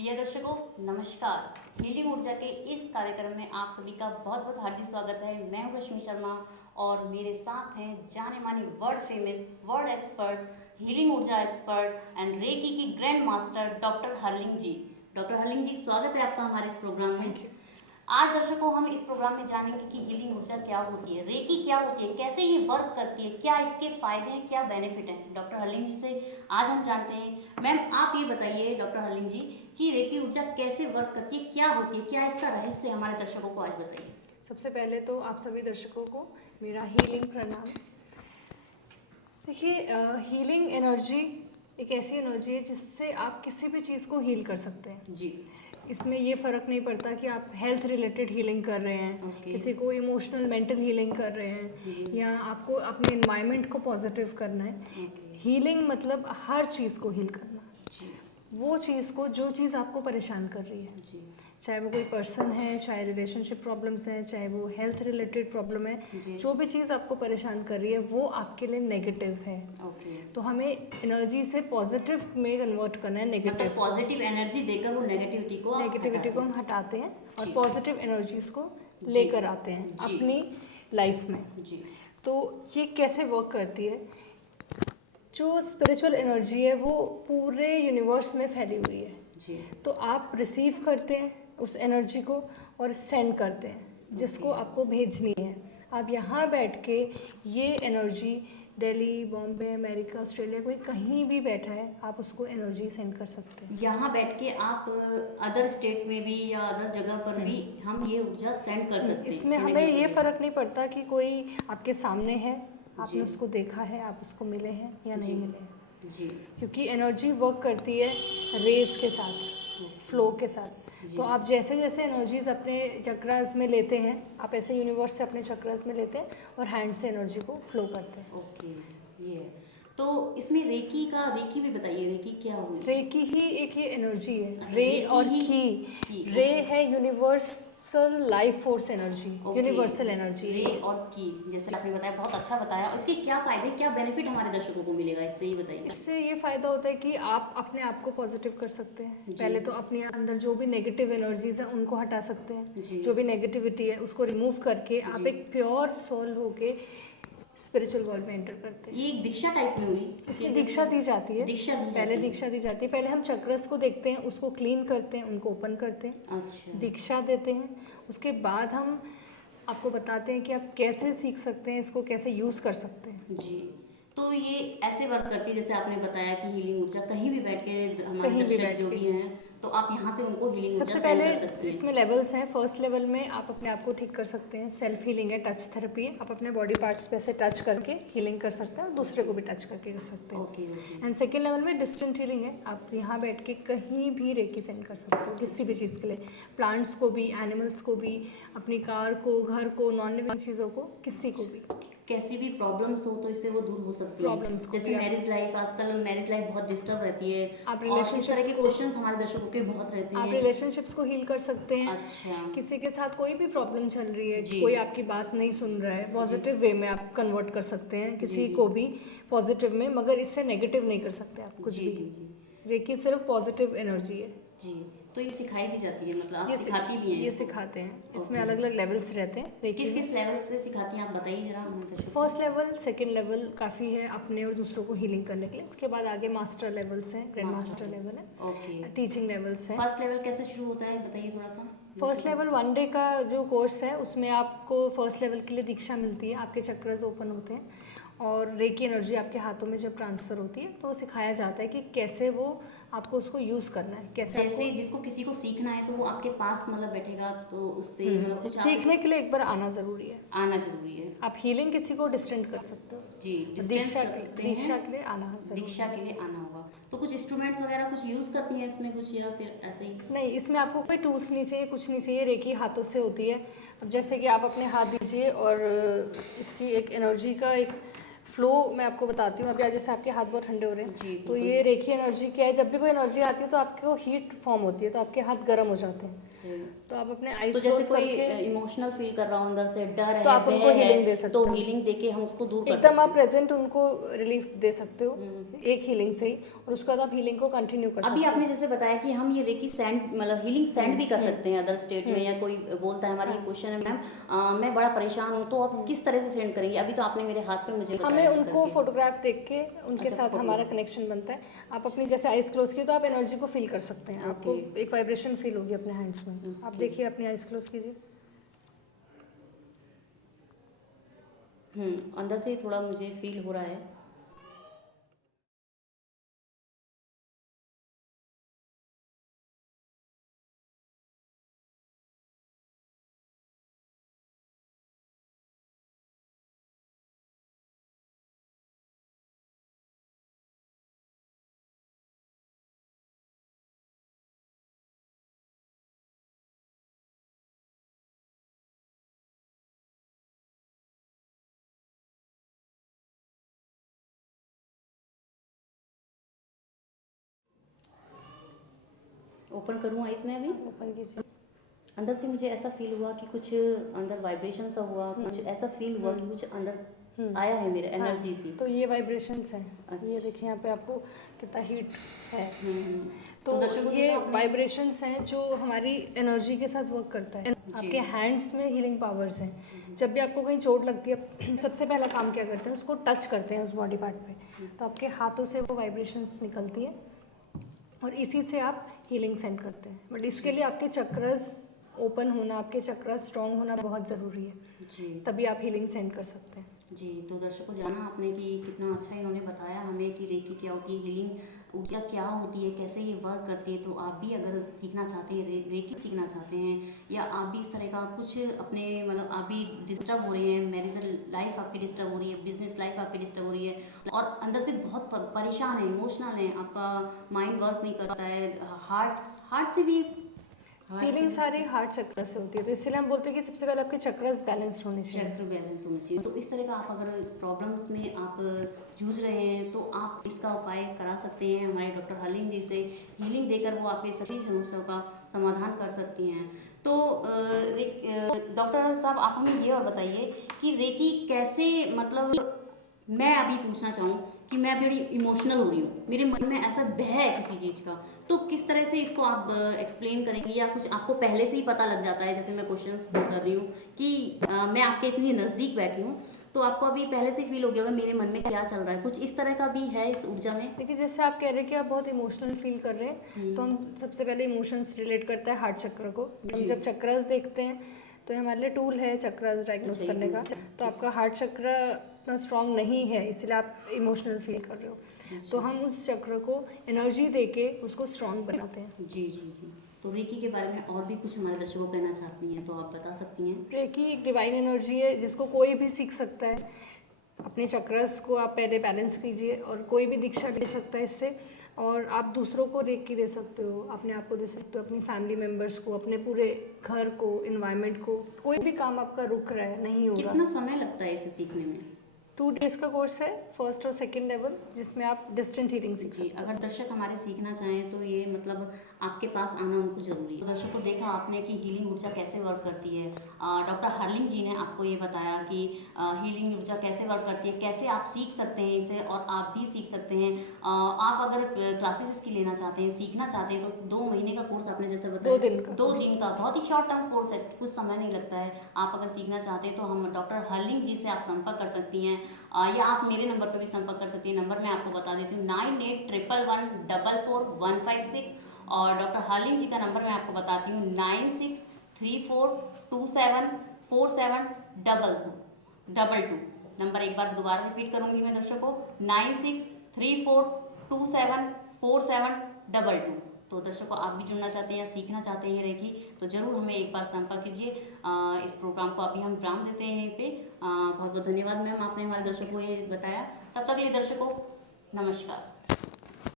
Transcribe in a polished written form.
प्रिय दर्शकों, नमस्कार। हीलिंग ऊर्जा के इस कार्यक्रम में आप सभी का बहुत बहुत हार्दिक स्वागत है। मैं हूं रश्मि शर्मा और मेरे साथ हैं जाने माने world famous world expert, healing ऊर्जा एक्सपर्ट एंड रेकी की ग्रैंड मास्टर डॉक्टर हरलिंग जी। डॉक्टर हरलिंग जी, स्वागत है आपका हमारे इस प्रोग्राम में। आज दर्शकों हम इस प्रोग्राम में जानेंगे कि हीलिंग ऊर्जा क्या होती है, रेकी क्या होती है, कैसे ये वर्क करती है, क्या इसके फायदे हैं, क्या बेनिफिट हैं। डॉक्टर हरलिंग जी से आज हम जानते हैं। मैम, आप ये बताइए डॉक्टर हरलिंग जी कि रेकी ऊर्जा कैसे वर्क करती है, क्या होती है, क्या इसका रहस्य है, हमारे दर्शकों को आज बताइए। सबसे पहले तो आप सभी दर्शकों को मेरा हीलिंग प्रणाम। देखिए, हीलिंग एनर्जी एक ऐसी एनर्जी है जिससे आप किसी भी चीज़ को हील कर सकते हैं जी। इसमें ये फ़र्क नहीं पड़ता कि आप हेल्थ रिलेटेड हीलिंग कर रहे हैं, किसी को इमोशनल मेंटल हीलिंग कर रहे हैं, या आपको अपने एनवायरनमेंट को पॉजिटिव करना है। हीलिंग मतलब हर चीज़ को हील करना, वो चीज़ को, जो चीज़ आपको परेशान कर रही है, चाहे वो कोई पर्सन है, चाहे रिलेशनशिप प्रॉब्लम्स हैं, चाहे वो हेल्थ रिलेटेड प्रॉब्लम है, जो भी चीज़ आपको परेशान कर रही है वो आपके लिए नेगेटिव है। तो हमें एनर्जी से पॉजिटिव में कन्वर्ट करना है, नेगेटिव मतलब पॉजिटिव एनर्जी देकर वो नेगेटिविटी को हम हटाते हैं और पॉजिटिव एनर्जीज को लेकर आते हैं अपनी लाइफ में। तो ये कैसे वर्क करती है? जो स्पिरिचुअल एनर्जी है वो पूरे यूनिवर्स में फैली हुई है। तो आप रिसीव करते हैं उस एनर्जी को और सेंड करते हैं जिसको आपको भेजनी है। आप यहाँ बैठ के ये energy Delhi, Bombay, America, Australia, कोई कहीं भी बैठा है, आप उसको एनर्जी सेंड कर सकते हैं। यहाँ बैठ के आप अदर स्टेट में भी या अदर जगह पर भी हम ये ऊर्जा सेंड कर सकते हैं। इसमें हमें ये फ़र्क नहीं पड़ता कि कोई आपके सामने है, आपने उसको देखा है, आप उसको मिले हैं या नहीं मिले हैं। जी। क्योंकि एनर्जी वर्क करती है रेस के साथ, फ्लो के साथ। तो आप जैसे जैसे एनर्जीज अपने चक्रास में लेते हैं, आप ऐसे यूनिवर्स से अपने चक्रास में लेते हैं और हैंड से एनर्जी को फ्लो करते हैं। ओके, ये तो इसमें रेकी भी बताइए, रेकी क्या हुई? रेकी ही एक ही एनर्जी है, रे और की। रे है universal life force energy, universal energy. रे और की, जैसे आपने बताया, बहुत अच्छा बताया। इसके क्या फायदे, क्या बेनिफिट हमारे दर्शकों को मिलेगा इससे, ये बताइए। इससे ये फायदा होता है कि आप अपने आप को पॉजिटिव कर सकते हैं। पहले तो अपने अंदर जो भी नेगेटिव एनर्जीज है उनको हटा सकते हैं। जो भी नेगेटिविटी है उसको रिमूव करके आप एक प्योर सोल होके स्पिरिचुअल वर्ल्ड में एंटर करते हैं। ये एक दीक्षा टाइप में हुई। इसमें दीक्षा दी जाती है। पहले दीक्षा दी जाती है। पहले हम चक्रस को देखते हैं, उसको क्लीन करते हैं, उनको ओपन करते हैं। अच्छा। दीक्षा देते हैं। उसके बाद हम आपको बताते हैं कि आप कैसे सीख सकते हैं, इसको कैसे यूज़ कर सकते हैं। जी। तो ये ऐसे वर्क करती है जैसे आपने बताया कि हीलिंग ऊर्जा कहीं भी बैठ के हमारे दर्शक जो भी हैं, तो आप यहाँ से उनको हीलिंग ऊर्जा सबसे पहले इसमें लेवल्स हैं। फर्स्ट लेवल में आप अपने आप को ठीक कर सकते हैं, सेल्फ हीलिंग है, टच थेरेपी है। आप अपने बॉडी पार्ट्स पे ऐसे टच करके हीलिंग कर सकते हैं और दूसरे को भी टच करके कर सकते हैं। एंड सेकेंड लेवल में डिस्टेंट हीलिंग है। आप यहाँ बैठ के कहीं भी रेकी सेंड कर सकते हो, किसी भी चीज़ के लिए, प्लांट्स को भी, एनिमल्स को भी, अपनी कार को, घर को, नॉन लिविंग चीज़ों को, किसी को भी। कैसी भी प्रॉब्लम्स हो तो इससे वो दूर हो सकती है। जैसे मैरिज लाइफ, आजकल मैरिज लाइफ बहुत डिस्टर्ब रहती है, आप और इस तरह के क्वेश्चंस हमारे दर्शकों के बहुत रहते हैं। आप रिलेशनशिप्स को हील कर सकते हैं। अच्छा। किसी के साथ कोई भी प्रॉब्लम चल रही है, कोई आपकी बात नहीं सुन रहा है, पॉजिटिव वे में आप कन्वर्ट कर सकते हैं किसी को भी पॉजिटिव में, मगर इससे नेगेटिव नहीं कर सकते आप कुछ भी। रेकी सिर्फ पॉजिटिव एनर्जी है। जी। तो ये सिखाई भी जाती है, मतलब आप सिखाती भी हैं? ये सिखाते हैं। इसमें अलग अलग लेवल्स रहते हैं। किस किस लेवल से सिखाती हैं आप बताइए जरा। फर्स्ट लेवल, सेकंड लेवल काफ़ी है अपने और दूसरों को हीलिंग करने के लिए। उसके बाद आगे मास्टर लेवल्स हैं, ग्रैंड मास्टर लेवल है, ओके, टीचिंग लेवल्स हैं। फर्स्ट लेवल कैसे शुरू होता है बताइए थोड़ा सा। फर्स्ट लेवल 1 डे का जो कोर्स है उसमें आपको फर्स्ट लेवल के लिए दीक्षा मिलती है। आपके चक्रस ओपन होते हैं और रेकी एनर्जी आपके हाथों में जब ट्रांसफ़र होती है तो सिखाया जाता है कि कैसे वो आपको उसको यूज़ करना है, कैसे जैसे जिसको किसी को सीखना है तो वो आपके पास मतलब बैठेगा, तो उससे मतलब कुछ सीखने के लिए एक बार आना ज़रूरी है। आना ज़रूरी है। आप हीलिंग किसी को डिस्टेंट कर सकते हो। जी, दीक्षा के लिए आना ज़रूरी। दीक्षा के लिए आना होगा। तो कुछ इंस्ट्रूमेंट्स वगैरह कुछ यूज़ करती हैं इसमें कुछ, या फिर ऐसे ही? नहीं, इसमें आपको कोई टूल्स नहीं चाहिए, कुछ नहीं चाहिए। रेकी हाथों से होती है। अब जैसे कि आप अपने हाथ दीजिए और इसकी एक एनर्जी का एक फ्लो मैं आपको बताती हूँ। अभी आज जैसे आपके हाथ बहुत ठंडे हो रहे जी, हैं, तो बिल्कुल। ये रेखी एनर्जी क्या है, जब भी कोई एनर्जी आती है तो आपको हीट फॉर्म होती है, तो आपके हाथ गर्म हो जाते हैं। जी। तो आप अपने तो आइज जैसे क्लोज कोई करके इमोशनल फील कर रहा हो, अंदर से डर तो है, आप उनको भय हीलिंग दे है, सकते तो हो। हीलिंग देके हम उसको दूर कर एकदम सकते आप हैं। प्रेजेंट उनको रिलीफ दे सकते हो हम्म। एक हीलिंग से ही, और उसके बाद आप हीलिंग को कंटिन्यू कर अभी सकते आपने हो। जैसे बताया कि हम ये रेकी सेंड मतलब हीलिंग सेंड भी कर सकते हैं अदर स्टेट में, या कोई बोलता है हमारी हाँ। क्वेश्चन है मैम मैं बड़ा परेशान हूँ, तो आप किस तरह से सेंड करेंगे? अभी तो आपने मेरे हाथ पे मुझे हमें बताया उनको करके। फोटोग्राफ देख के उनके अच्छा, साथ हमारा फोटोग्राफ। कनेक्शन बनता है। आप अपनी जैसे आइज क्लोज की तो आप एनर्जी को फील कर सकते हैं, आपको ओके। एक वाइब्रेशन फील होगी अपने हैंड्स में। आप ओके। देखिए, अपनी आइज क्लोज कीजिए। अंदर से थोड़ा मुझे फील हो रहा है। ओपन करूँ आइज में अभी? ओपन कीजिए। अंदर से मुझे ऐसा फील हुआ कि कुछ अंदर वाइब्रेशन सा हुआ, कुछ ऐसा फील हुआ कि कुछ अंदर आया है मेरे हाँ, एनर्जी सी। तो ये वाइब्रेशंस हैं। अच्छा। ये देखिए यहाँ पे आपको कितना हीट है। हम्म। तो दर्शकों ये देखा आपने? वाइब्रेशंस हैं जो हमारी एनर्जी के साथ वर्क करता है। आपके हैंड्स में हीलिंग पावर्स हैं। जब भी आपको कहीं चोट लगती है, सबसे पहला काम क्या करते हैं, उसको टच करते हैं उस बॉडी पार्ट पे। तो आपके हाथों से वो वाइब्रेशंस निकलती है और इसी से आप हीलिंग सेंड करते हैं। बट इसके लिए आपके चक्रस ओपन होना, आपके चक्रस स्ट्रॉन्ग होना बहुत ज़रूरी है, जी तभी आप हीलिंग सेंड कर सकते हैं। जी। तो दर्शकों, जाना आपने कि कितना अच्छा इन्होंने बताया हमें कि रेकी क्या होती है, हीलिंग ऊर्जा क्या होती है, कैसे ये वर्क करती है। तो आप भी अगर सीखना चाहते हैं, रेकी सीखना चाहते हैं, या आप भी इस तरह का कुछ अपने मतलब आप भी डिस्टर्ब हो रहे हैं, मैरिजल लाइफ आपकी डिस्टर्ब हो रही है, बिजनेस लाइफ आपकी डिस्टर्ब हो रही है, और अंदर से बहुत परेशान है, इमोशनल है, आपका माइंड वर्क नहीं करता है, हार्ट से भी हीलिंग सारी हार्ट चक्र से होती है, तो इसलिए हम बोलते हैं कि सबसे पहले आपके चक्रस बैलेंस्ड होने चाहिए। चक्र बैलेंस होना चाहिए। तो इस तरह का आप अगर प्रॉब्लम्स में आप जूझ रहे हैं, तो आप इसका उपाय करा सकते हैं हमारे डॉक्टर हलीम जी से। हीलिंग देकर वो आपके सभी समस्याओं का समाधान कर सकती हैं। तो डॉक्टर साहब, आप हमें ये और बताइए कि रेकी कैसे, मतलब मैं अभी पूछना चाहूँ कि मैं बड़ी इमोशनल हो रही हूँ, मेरे मन में ऐसा भय है किसी चीज़ का, तो किस तरह से इसको आप एक्सप्लेन करेंगे, या कुछ आपको पहले से ही पता लग जाता है? जैसे मैं क्वेश्चंस कर रही हूँ कि मैं आपके इतनी नज़दीक बैठी हूँ, तो आपको अभी पहले से फील हो गया होगा मेरे मन में क्या चल रहा है, कुछ इस तरह का भी है इस ऊर्जा में? देखिए, जैसे आप कह रहे हैं कि आप बहुत इमोशनल फील कर रहे हैं, तो हम सबसे पहले इमोशंस रिलेट करता है हार्ट चक्र को। हम जब चक्रस देखते हैं तो ये हमारे लिए टूल है चक्रस डायग्नोस करने का। तो आपका हार्ट चक्र इतना स्ट्रांग नहीं है, इसलिए आप इमोशनल फील कर रहे हो। तो हम उस चक्र को एनर्जी देके उसको स्ट्रांग बनाते हैं। जी जी जी। तो रेकी के बारे में और भी कुछ हमारे दर्शकों को कहना चाहती हैं तो आप बता सकती हैं। रेकी एक डिवाइन एनर्जी है जिसको कोई भी सीख सकता है। अपने चक्रस को आप पहले बैलेंस कीजिए, और कोई भी दीक्षा ले सकता है इससे। और आप दूसरों को रेकी दे सकते हो, अपने आप को दे सकते हो, अपनी फैमिली मेम्बर्स को, अपने पूरे घर को, इन्वायरमेंट को। कोई भी काम आपका रुक रहा है, नहीं होगा। कितना समय लगता है इसे सीखने में? 2 डेज का कोर्स है, फर्स्ट और सेकंड लेवल, जिसमें आप डिस्टेंट हीलिंग सीख जी, सकते हो। अगर दर्शक हमारे सीखना चाहें तो ये मतलब आपके पास आना उनको जरूरी है। तो दर्शकों, देखा आपने कि हीलिंग ऊर्जा कैसे वर्क करती है। डॉक्टर हरलिंग जी ने आपको ये बताया कि हीलिंग ऊर्जा कैसे वर्क करती है, कैसे आप सीख सकते हैं इसे, और आप भी सीख सकते हैं। आप अगर क्लासेस इसकी लेना चाहते हैं, सीखना चाहते हैं, तो 2 महीने का कोर्स आपने जैसे बताया, 2 दिन का 2 दिन का बहुत ही शॉर्ट टर्म कोर्स है, कुछ समय नहीं लगता है। आप अगर सीखना चाहते हैं तो हम डॉक्टर हरलिंग जी से आप संपर्क कर सकती हैं, या आप मेरे नंबर पर भी संपर्क कर सकती हैं। नंबर मैं आपको बता देती हूँ, 9811144156। और डॉक्टर हरलिंग जी का नंबर मैं आपको बताती हूँ, 9634274722। नंबर एक बार दोबारा रिपीट करूंगी मैं दर्शकों, 9634274722। तो दर्शकों, आप भी जुड़ना चाहते हैं या सीखना चाहते हैं रेकी, तो जरूर हमें एक बार संपर्क कीजिए। इस प्रोग्राम को अभी हम विराम देते हैं यहीं पे। बहुत बहुत धन्यवाद मैम, आपने हमारे दर्शकों को ये बताया। तब तक के लिए दर्शकों, नमस्कार।